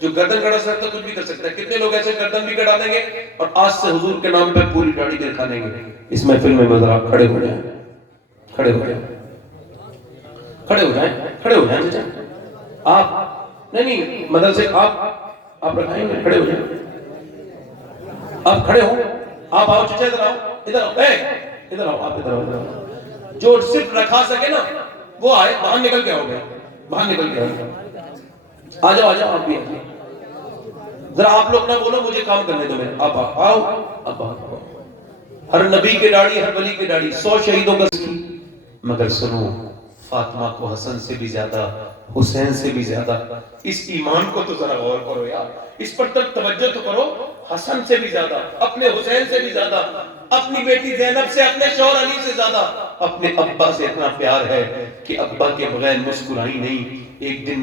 جو گردن کڑا سکتا ہے کچھ بھی کر سکتا ہے. کتنے لوگ ایسے گردن بھی کٹا دیں گے اور آج سے حضور کے نام پہ پوری داڑھی دکھا دیں گے. اس محفل میں ذرا کھڑے ہو جائیں, کھڑے ہو جائیں, کھڑے ہو جائیں, کھڑے ہو جائیں چچا. آپ نہیں مدرسے آپ رکھائیں گے, کھڑے ہو جائیں. آپ کھڑے ہو, آپ آؤ چچا, ادھر آؤ, ادھر آؤ, ادھر آؤ, آپ ادھر آؤ. جو صرف رکھا سکے نا وہ آئے, باہر نکل کے آؤ گے, باہر نکل کے آؤ. آ جاؤ, آ جاؤ, آپ بھی آ جاؤ. ذرا آپ لوگ نہ بولو, مجھے کام کرنے دو. میں آپ آؤ, اب آؤ. ہر نبی کی داڑھی, ہر ولی کی داڑھی, 100 شہیدوں کا کی. مگر سنو, فاطمہ کو حسن سے بھی زیادہ, حسین سے بھی زیادہ, اس ایمان کو تو ذرا غور کرو یار, اس پر تک توجہ تو کرو. حسن سے بھی زیادہ, اپنے حسین سے بھی زیادہ, اپنی بیٹی زینب سے, اپنے شوہر علی سے زیادہ, اپنے ابا سے اتنا پیار ہے کہ ابا کے بغیر مسکرائی نہیں. ایک دن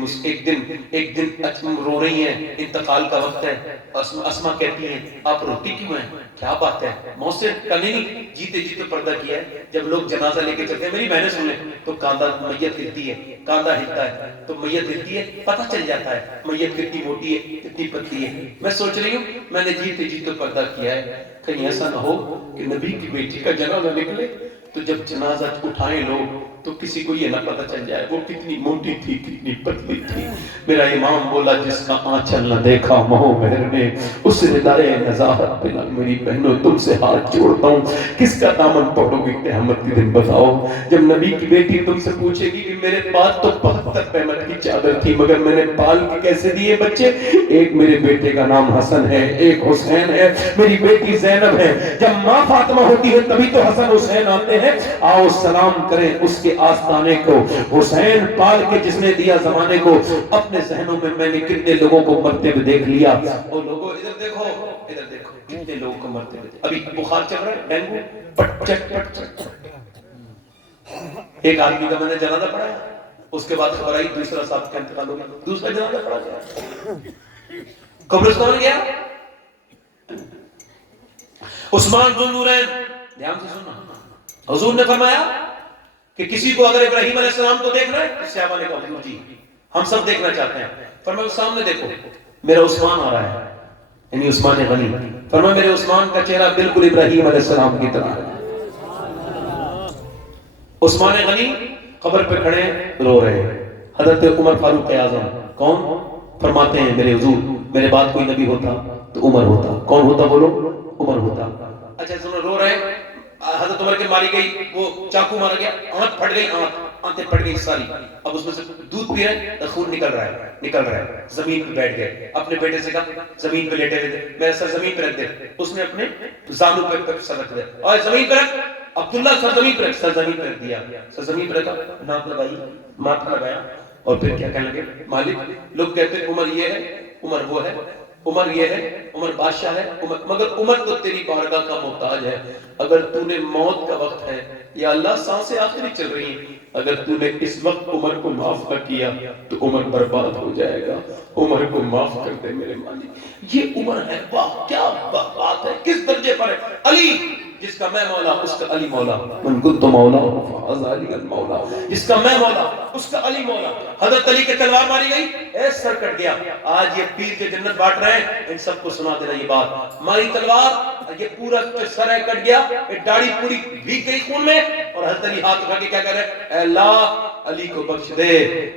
رو رہی ہیں, انتقال کا وقت ہے. اسما کہتی ہیں آپ روتی کیوں ہیں, کیا بات ہے. محسن کا نہیں, جیتے جیتے پردہ کیا ہے. جب لوگ جنازہ لے کے چلتے ہیں, میری بہنیں سن لیں, تو کاندھا, میت ہلتی ہے, کاندھا ہلتا ہے تو میت ہلتی ہے, پتہ چل جاتا ہے میت کتنی موٹی ہے کتنی پتلی ہے. میں سوچ رہی ہوں میں نے جیتے جیتے پردہ کیا ہے, کہیں ایسا نہ ہو کہ نبی کی بیٹی کا جنازہ نکلے تو جب جنازہ اٹھائیں لوگ تو کسی کو یہ نہ پتہ چل جائے وہ کتنی موٹی تھی کتنی پتلی تھی. میرا امام بولا جس کا آنچل نہ دیکھا مہو مہر نے, اس ردائے نزاہت پہ نہ. میری بہنوں تم سے ہاتھ جوڑتا ہوں, کس کا دامن پکڑو گی قیامت کے دن بتاؤ. جب نبی کی بیٹی تم سے پوچھے گی کہ میرے پاس تو 75 پہمت کی چادر تھی مگر میں نے پال کے کیسے دیے بچے, ایک میرے بیٹے کا نام حسن ہے, ایک حسین ہے, میری بیٹی زینب ہے. جب ماں فاطمہ ہوتی ہے تبھی تو حسن حسین آتے ہیں. آؤ سلام کریں اس کے آستانے کو, حسین پال کے جس نے دیا زمانے کو. اپنے ذہنوں میں نے کتنے لوگوں کو مرتے ہوئے دیکھ لیا. اور لوگوں ادھر دیکھو, ادھر دیکھو, کتنے لوگوں کو مرتے ہوئے. ابھی بخار چل رہا ہے, ڈینگو, پٹ چٹ پٹ چٹ. ایک آدمی کا میں نے جنازہ پڑھایا, اس کے بعد خبر آئی دوسرا صاحب کا انتقال ہو گیا, دوسرا جنازہ پڑھا گیا, قبرستان گیا. عثمان ذو النورین, دھیان سے سننا, حضور نے فرمایا کہ کسی کو اگر ابراہیم علیہ السلام کو دیکھنا ہے تو صحابہ نے کہا حضور جی ہم سب دیکھنا چاہتے ہیں. فرمایا سامنے دیکھو, میرا عثمان آ رہا ہے, یعنی عثمان غنی. فرمایا میرے عثمان کا چہرہ بالکل ابراہیم علیہ السلام کی طرح ہے. عثمان غنی قبر پہ کھڑے رو رہے ہیں. حضرت عمر فاروق اعظم کون فرماتے ہیں میرے حضور میرے بعد کوئی نبی ہوتا تو عمر ہوتا. کون ہوتا بولو, عمر ہوتا. اچھا سنو, رو رہے ہیں. حضرت عمر کے ماری گئی, وہ چاقو مارا گیا, آنکھ پھٹ گئی, آنکھیں پھٹ گئی ساری. اب اس میں سے دودھ پی رہے ہیں, خون نکل رہا ہے, نکل رہا ہے. زمین پہ بیٹھ گئے, اپنے بیٹے سے کہا زمین پہ لیٹے ہوئے تھے, میرا سر زمین پہ رکھ دے. اس نے اپنے زانو پہ سر رکھ دیا, اور زمین پہ رکھ. عبداللہ سر زمین پہ رکھ, سر زمین پہ رکھ دیا, سر زمین پہ رکھا, ناک لگائی, ماتھا لگایا, اور پھر کیا کہنے لگے مالک. لوگ کہتے ہیں عمر یہ ہے, عمر وہ ہے, عمر یہ ہے, عمر بادشاہ ہے, مگر عمر تو تیری بارگاہ کا محتاج ہے. اگر تو نے موت کا وقت ہے یا اللہ سانسیں آخری چل رہی ہیں, اگر تو نے اس وقت عمر کو معاف نہ کیا تو عمر برباد ہو جائے گا. عمر کو معاف کر دے میرے مالک. یہ عمر ہے, واہ کیا بات ہے, کس درجے پر ہے. علی جس کا میں مولا اس کا علی مولا, من کنت مولا فاز علی المولا, جس کا میں مولا اس کا علی مولا. حضرت علی کے تلوار ماری گئی, اے سر کٹ گیا. آج یہ پیر کے جنت بانٹ رہے ہیں, ان سب کو سنا دینا یہ بات. ماری تلوار, یہ پورا سر ہے کٹ گیا, یہ داڑھی پوری بھیگ گئی خون میں, اور حضرت علی ہاتھ اٹھا کے کیا کہہ رہے ہیں, اے اللہ علی کو بخش دے,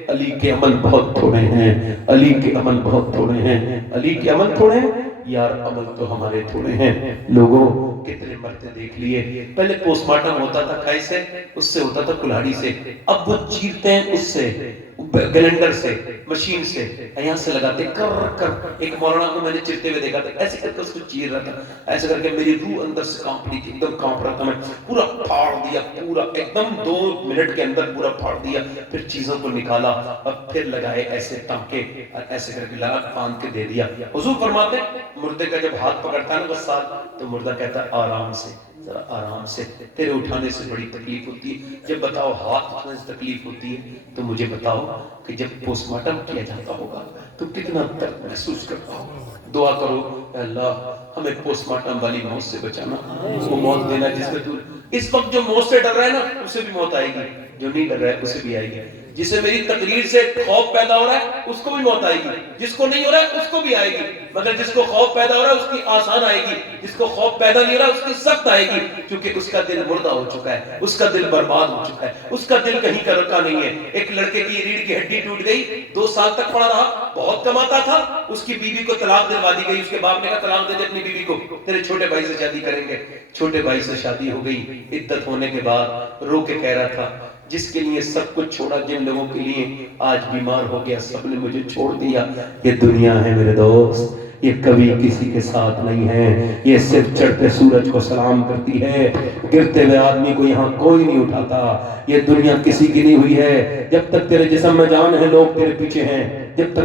علی کے عمل بہت تھوڑے ہیں, علی کے عمل بہت تھوڑے ہیں, علی کے عمل تھوڑے ہیں. یار عمل تو ہمارے تھوڑے ہیں. لوگوں کتنے مرتے دیکھ لیے. پہلے پوسٹ مارٹم ہوتا تھا کھائی سے, اس سے ہوتا تھا کلہاڑی سے, اب وہ چیرتے ہیں اس سے, گلنڈر سے, مشین سے, یہاں سے لگاتے کر کر. ایک مولانا کو میں نے چرتے ہوئے دیکھا تھا, ایسے کر کے اس کو چیر رہا تھا, ایسے کر کے میری روح اندر سے کانپ رہی تھی, ایک دم کانپ رہا تھا. میں پورا پھاڑ دیا, پورا ایک دم 2 منٹ کے اندر پورا پھاڑ دیا. پھر چیزوں کو نکالا اور پھر لگائے ایسے ٹانکے, ایسے کر کے لگا باندھ کے دے دیا. حضور فرماتے ہیں مردے کا جب ہاتھ پکڑتا ہے نا غسال, تو مردہ کہتا ہے آرام سے, ذرا آرام سے, تیرے اٹھانے سے بڑی تکلیف ہوتی ہے. جب بتاؤ ہاتھ اٹھانے سے تکلیف ہوتی ہے تو مجھے بتاؤ کہ جب پوسٹ مارٹم کیا جاتا ہوگا تو کتنا درد محسوس کرتا ہوگا. دعا کرو اے اللہ ہمیں پوسٹ مارٹم والی موت سے بچانا, وہ موت دینا جس میں تو اس وقت جو موت سے ڈر رہا ہے نا اسے بھی موت آئے گی, جو نہیں ڈر رہا ہے اسے بھی آئے گی. جسے میری تقریر سے خوف پیدا ہو رہا ہے اس کو بھی موت آئے گی، جس کو نہیں ہو رہا ہے اس کو بھی آئے گی، مگر جس کو خوف پیدا ہو رہا ہے اس کی آسان آئے گی، جس کو خوف پیدا نہیں ہو رہا ہے اس کی سخت آئے گی، کیونکہ اس کا دل مردہ ہو چکا ہے، اس کا دل برباد ہو چکا ہے، اس کا دل کہیں کا رکھا نہیں ہے۔ ایک لڑکے کی ریڑھ کی ہڈی ٹوٹ گئی، 2 سال تک پڑا رہا، بہت کماتا تھا، اس کی بیوی کو طلاق دلوا دی گئی، اس کے باپ نے کہا طلاق دے دے اپنی بیوی کو، تیرے چھوٹے بھائی سے شادی کریں گے۔ چھوٹے بھائی سے شادی ہو گئی، عدت ہونے کے بعد رو کے کہہ رہا تھا جس کے لیے سب کچھ چھوڑا، جن لوگوں کے لیے آج بیمار ہو گیا، سب نے مجھے چھوڑ دیا۔ یہ دنیا ہے میرے دوست، یہ کبھی کسی کے ساتھ نہیں ہے، یہ صرف چڑھتے سورج کو سلام کرتی ہے، گرتے ہوئے آدمی کو یہاں کوئی نہیں اٹھاتا۔ یہ دنیا کسی کی نہیں ہوئی ہے، جب تک تیرے جسم میں جان ہے لوگ تیرے پیچھے ہیں، جب تو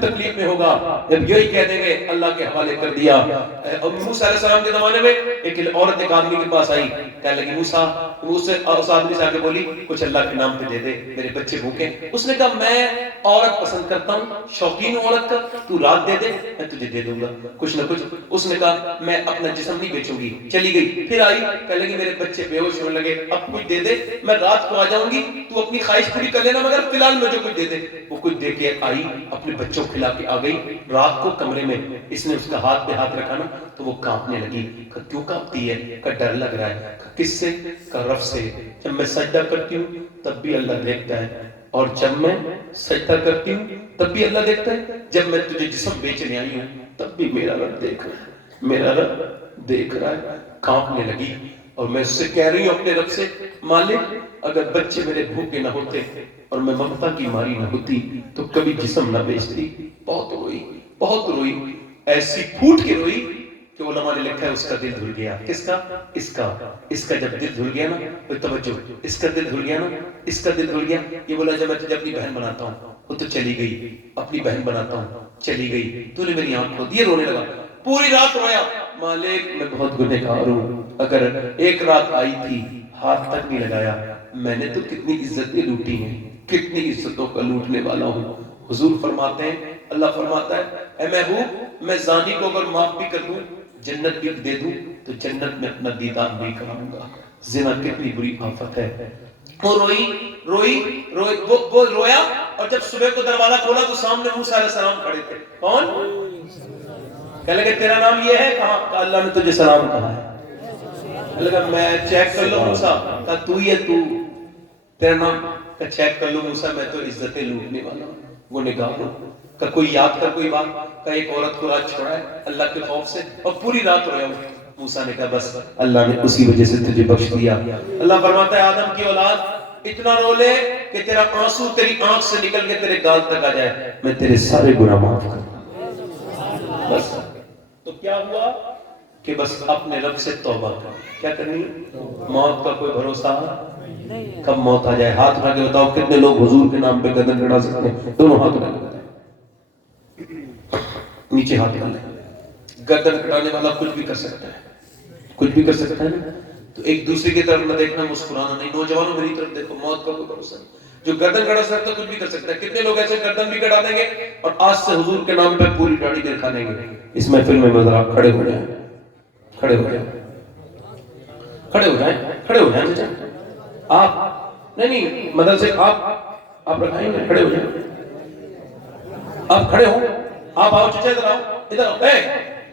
تکلیف میں ہوگا جب یہی کہہ دیں گے اللہ کے حوالے کر دیا۔ موسیٰ علیہ السلام کے زمانے میں ایک عورت ایک آدمی کے پاس آئی، کہنے لگی موسیٰ، اس آدمی سے آگے بولی کچھ اللہ کے نام پہ دے دے، میرے بچے بھوکے۔ اس نے کہا میں عورت پسند کرتا ہوں، شوقین ہوں عورت کا، تو رات دے دے میں تجھے دے دوں گا کچھ نہ کچھ۔ اس نے کہا میں اپنا جسم نہیں بیچوں گی، چلی گئی۔ پھر آئی، کہنے لگی میرے بچے بے ہوش ہونے لگے، اب کچھ دے دے، میں رات کو آ جاؤں گی، تو اپنی خواہش پوری کر لینا، مگر فی الحال مجھے کچھ دے دے۔ وہ کچھ دے کے آئی، اپنے بچوں کو کھلا کے آ گئی۔ رات کو کمرے میں اس نے اس کا ہاتھ پہ ہاتھ رکھا نا تو وہ کانپنے لگی۔ کہا کیوں کانپتی ہے؟ کہا ڈر لگ رہا ہے۔ کہا کس سے؟ کہا رب سے، جب میں سجدہ کرتی ہوں تب بھی اللہ دیکھتا ہے، اور جب میں سجدہ کرتی ہوں تب بھی اللہ دیکھتا ہے، جب میں تجھے جسم بیچنے آئی ہوں تب بھی میرا رب دیکھ رہا ہے، میرا رب دیکھ رہا ہے۔ کانپنے لگی اور میں اس سے کہہ رہی ہوں اپنے رب سے، مالک اگر بچے میرے بھوکے نہ ہوتے اور میں ممتا کی ماری نہ ہوتی تو کبھی جسم نہ بیچتی۔ بہت روئی، بہت روئی، ایسی پھوٹ کے روئی کہ علماء نے لکھا ہے اس کا دل دھل گیا۔ کس کا؟ اس کا جب دل دھل گیا نا، کوئی توجہ، اس کا دل دھل گیا نا، اس کا دل دھل گیا، یہ بولا جب میں تجھے اپنی بہن بناتا ہوں، وہ تو چلی گئی، اپنی بہن بناتا ہوں، چلی گئی، تو نے میری آنکھ کھول دی۔ یہ رونے لگا، پوری رات رویا، مالک میں بہت گنہگار ہوں، اگر ایک رات آئی تھی ہاتھ تک نہیں لگایا، میں نے تو کتنی عزتیں لوٹی ہیں، کتنی عزتوں کا لوٹنے والا ہوں۔ حضور فرماتے ہیں، اللہ فرماتا ہے اے محبوب میں زانی کو اگر معاف بھی کر دوں، جنت بھی دے دوں تو جنت میں اپنا دیدار نہیں کراؤں گا۔ زنا کتنی بری آفت ہے۔ وہ روئی روئی روئی، وہ رویا، اور جب صبح کو دروازہ کھولا تو سامنے موسیٰ علیہ السلام کھڑے تھے۔ کون؟ کہنے لگے تیرا نام یہ ہے؟ کہاں؟ کہا اللہ نے تجھے سلام کہا ہے۔ کہنے لگا میں چیک کر لوں موسیٰ؟ کہا تو ہی ہے، تو تیرا نام؟ کہا چیک کر لوں موسیٰ، میں تو عزتیں لوٹنے والا ہوں۔ وہ نگاہ ہو کہ کوئی یاد کر کوئی بات، کہ ایک عورت کو رات چھوڑا ہے اللہ کے خوف سے، اور پوری رات رویا ہوں۔ موسیٰ نے کہا بس اللہ نے اسی وجہ سے تجھے بخش دیا۔ اللہ فرماتا ہے آدم کی اولاد اتنا رو لے کہ تیرا آنسو تیری آنکھ سے نکل کے تیرے گال تک آ جائے، میں تیرے سارے گناہ معاف کر دوں۔ بس تو کیا ہوا کہ بس اپنے رب سے توبہ کر۔ کیا کرنی؟ موت کا کوئی بھروسہ، کب موت آ جائے۔ ہاتھ اٹھا کے بتاؤ کتنے لوگ حضور کے نام پہ گردن کڑا سکتے ہیں؟ دونوں ہاتھ اٹھا کے نیچے ہاتھ کر لیں۔ گردن کٹانے والا کچھ بھی کر سکتا ہے، کچھ بھی کر سکتا ہے نا۔ تو ایک دوسرے کی طرف نہ دیکھنا، مسکرانا نہیں۔ نوجوانوں میری طرف دیکھو، موت کا کوئی بھروسہ نہیں۔ جو گردن کٹا سکتا ہے کچھ بھی کر سکتا ہے۔ کتنے لوگ ایسے گردن بھی کٹا دیں گے اور آج سے حضور کے نام پہ پوری داڑھی دکھا دیں گے۔ اس محفل میں ذرا کھڑے ہو جائیں، کھڑے ہو جائیں، کھڑے ہو جائیں، کھڑے ہو جائیں۔ آپ نہیں مدرسے آپ رکھائیں گے، کھڑے ہو جائیں، آپ کھڑے ہوں، آپ آؤ چچا ادھر آؤ، ادھر آؤ،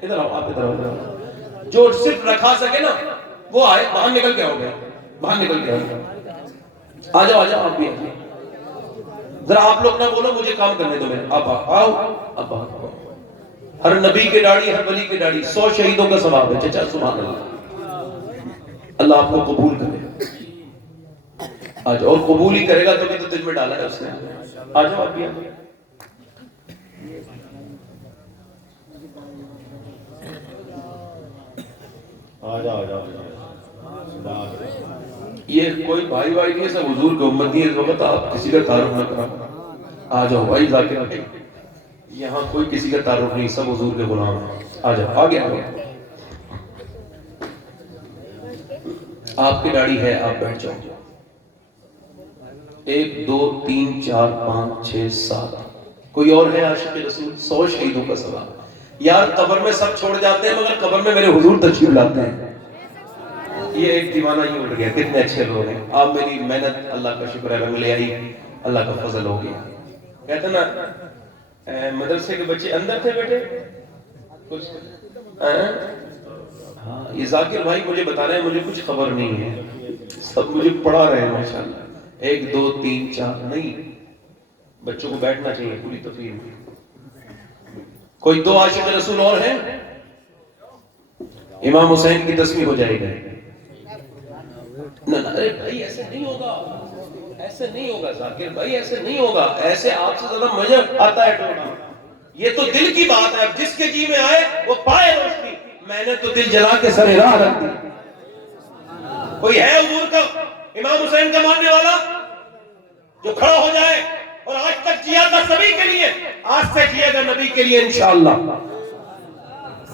ادھر آؤ، آپ ادھر آؤ۔ جو صرف رکھا سکے نا وہ آئے، باہر نکل کے آؤ گے، باہر نکل کے آؤ، آ جاؤ آ جاؤ، آپ بھی آئیے ذرا۔ آپ لوگ نہ بولو، مجھے کام کرنے دو، میں آپ آؤ، آپ آؤ۔ ہر نبی کی داڑھی، ہر ولی کی داڑھی، 100 شہیدوں کا ثواب ہے۔ چچا سبحان اللہ، اللہ آپ کو قبول کرے آج، اور قبول ہی کرے گا تبھی تو دل میں ڈالا ہے اس نے۔ آ جاؤ آپ بھی، آ جاؤ۔ یہ کوئی بھائی بھائی نہیں ہے، سب حضور کے امتی ہیں۔ اس وقت آپ کسی کا تعارف نہ کرا، آ جاؤ بھائی، ذاکر رکھیں، یہاں کوئی کسی کا تعارف نہیں، سب حضور کے غلام ہیں۔ آ جاؤ، آگے آگے، آپ کی داڑھی ہے، آپ بیٹھ جاؤ۔ 1 2 3 4 5 6 7، کوئی اور ہے عاشق رسول؟ 100 شہیدوں کا ثواب۔ یار قبر میں سب چھوڑ جاتے ہیں مگر قبر میں میرے حضور تشریف لاتے ہیں۔ یہ ایک دیوانہ ہی اٹھ گیا، کتنے اچھے لوگ ہیں۔ آپ میری محنت اللہ کا شکر ہے رنگ لے آئی۔ اللہ کا فضل ہو گیا. کہتے نا مدرسے کے بچے اندر تھے بیٹے کچھ. ہاں یہ ذاکر بھائی مجھے بتا رہے ہیں مجھے کچھ خبر نہیں ہے, سب مجھے پڑھا رہے ہیں ماشاءاللہ. 1 2 3 4 نہیں, بچوں کو بیٹھنا چاہیے پوری تقریر میں. کوئی 2 عاشق رسول اور ہیں؟ امام حسین کی 10ویں ہو جائے گی. نہ ارے بھائی ایسے نہیں ہوگا, ایسے نہیں ہوگا ذاکر بھائی, ایسے نہیں ہوگا. ایسے آپ سے زیادہ مزہ آتا ہے ٹوٹا. یہ تو دل کی بات ہے, اب جس کے جی میں آئے وہ پائے روشنی. میں نے تو دل جلا کے سر راہ رکھ دی. کوئی ہے حضور کا امام حسین کا ماننے والا جو کھڑا ہو جائے اور آج تک جیا تھا سبھی کے لیے, آج سے جیے گا نبی کے لیے انشاءاللہ.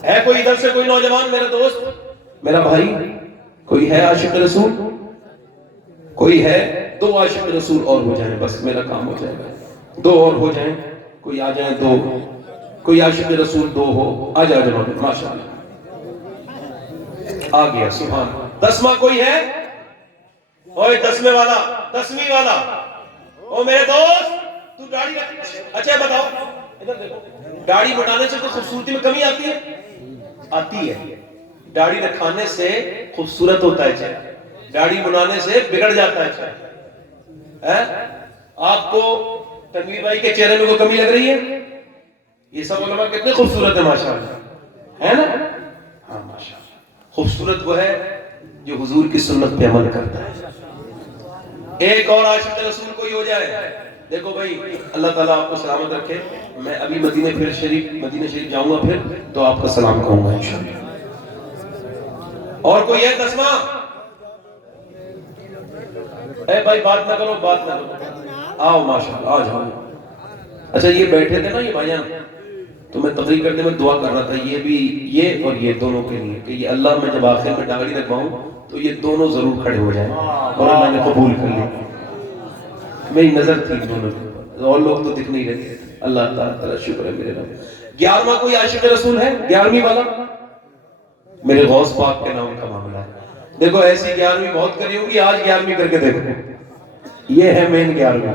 ہے کوئی ادھر سے کوئی نوجوان میرا دوست میرا بھائی, کوئی ہے عاشق رسول؟ کوئی ہے؟ 2 عاشق رسول اور ہو جائیں بس میرا کام ہو جائے گا. 2 اور ہو جائیں, کوئی آ جائیں 2, کوئی عاشق رسول 2 ہو, آ جائے جناب ماشاءاللہ. آ گیا سبحان. 10واں کوئی ہے؟ اوے 10ویں والا, 10ویں والا, او میرے دوست تو داڑھی رکھ. اچھا بتاؤ ادھر دیکھو, داڑھی بڑھانے سے کوئی خوبصورتی میں کمی آتی ہے؟ آتی ہے. داڑھی رکھانے سے خوبصورت ہوتا ہے چہرہ, داڑھی بنانے سے بگڑ جاتا ہے چہرہ. آپ کو تنویر بھائی کے چہرے میں کوئی کمی لگ رہی ہے؟ یہ سب علماء کتنے خوبصورت ہیں ماشاءاللہ, ہے نا؟ ہاں ماشاءاللہ. خوبصورت وہ ہے جو حضور کی سنت پہ عمل کرتا ہے. ایک اور عاشق رسول کوئی ہو جائے. دیکھو بھائی اللہ تعالیٰ آپ کو سلامت رکھے. میں ابھی مدینہ شریف جاؤں گا پھر تو آپ کا سلام کہوں گا انشاءاللہ. اور کوئی ہے 10واں؟ اے بھائی بات نہ کرو, بات نہ کرو, آؤ ماشاءاللہ آ جاؤ. اچھا یہ بیٹھے تھے نا یہ بھائیاں, تو میں تقریر کرتے میں دعا کر رہا تھا یہ بھی, یہ اور یہ دونوں کے لیے کہ یہ اللہ میں جب آخر میں داڑھی رکھواؤں تو یہ دونوں ضرور کھڑے ہو جائیں اور اللہ نے قبول کر لیا. میری نظر تھی دونوں کے, اور لوگ تو دکھ نہیں رہے. اللہ تعالیٰ شکر ہے میرے رب. 11واں کوئی عاشق رسول ہے؟ 11ویں والا میرے غوث پاک کے نام کا معاملہ ہے. دیکھو ایسی 11ویں بہت کری ہوگی, آج 11ویں کر کے دیکھو. یہ ہے مین 11ویں.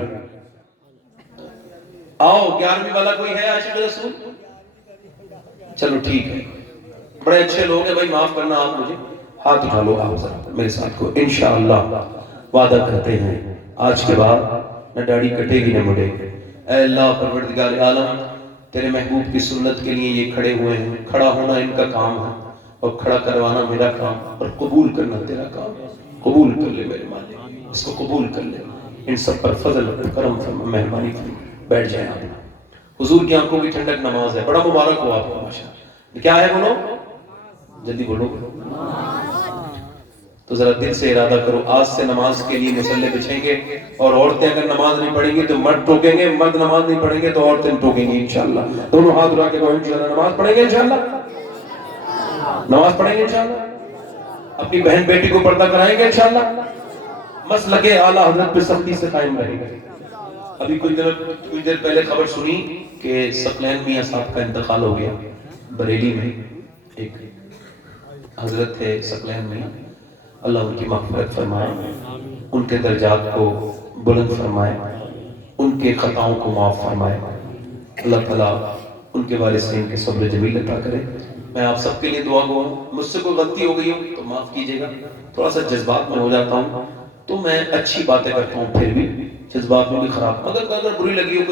آؤ 11ویں والا کوئی ہے عاشق رسول؟ چلو ٹھیک ہے, بڑے اچھے لوگ ہیں بھائی, معاف کرنا آپ مجھے. ہاتھ اٹھا لو آپ ذرا میرے ساتھ کو. انشاءاللہ وعدہ کرتے ہیں آج کے بعد نہ داڑھی کٹے گی نہ مڑے گی. اے اللہ پروردگار عالم, تیرے محبوب کی سنت کے لیے یہ کھڑے ہوئے ہیں. کھڑا ہونا ان کا کام ہے اور کھڑا کروانا میرا کام, اور قبول کرنا تیرا کام. قبول کر لے میرے مالک, اس کو قبول کر لے. ان سب پر فضل کرم فرما, مہربانی فرما. بیٹھ جائیں آپ. حضور کی آنکھوں کی ٹھنڈک نماز ہے. بڑا مبارک ہو آپ کو ماشاءاللہ. کیا ہے بولو, جلدی بولو. تو ذرا دل سے ارادہ کرو, آج سے نماز کے لیے مصلے بچھیں گے, اور عورتیں اگر نماز نہیں پڑھیں گی تو مرد ٹوکیں گے, مرد نماز نہیں پڑھیں گے تو عورتیں ٹوکیں گی انشاءاللہ. دونوں ہاتھ اٹھا کے کہو انشاءاللہ نماز پڑھیں گے, انشاءاللہ نماز پڑھیں گے انشاءاللہ. اپنی بہن بیٹی کو پردہ کرائیں گے انشاءاللہ. مسلک اعلیٰ حضرت پہ سختی سے قائم رہے گا. ابھی کچھ دیر پہلے خبر سنی کہ ثقلین میاں صاحب کا انتقال ہو گیا. بریلی میں ایک حضرت تھے ثقلین میاں, اللہ ان کی مغفرت فرمائے, ان کے درجات کو بلند فرمائے, ان کے خطاؤں کو معاف فرمائے. اللہ تعالیٰ ان کے وارثین کے صبر جمیل عطا کرے. میں آپ سب کے لیے دعا گو ہوں. مجھ سے کوئی غلطی ہو گئی ہو تو معاف کیجیے گا, تھوڑا سا جذبات میں ہو جاتا ہوں تو میں اچھی باتیں کرتا ہوں, پھر بھی جذبات میں بھی خراب, اگر بری لگی ہو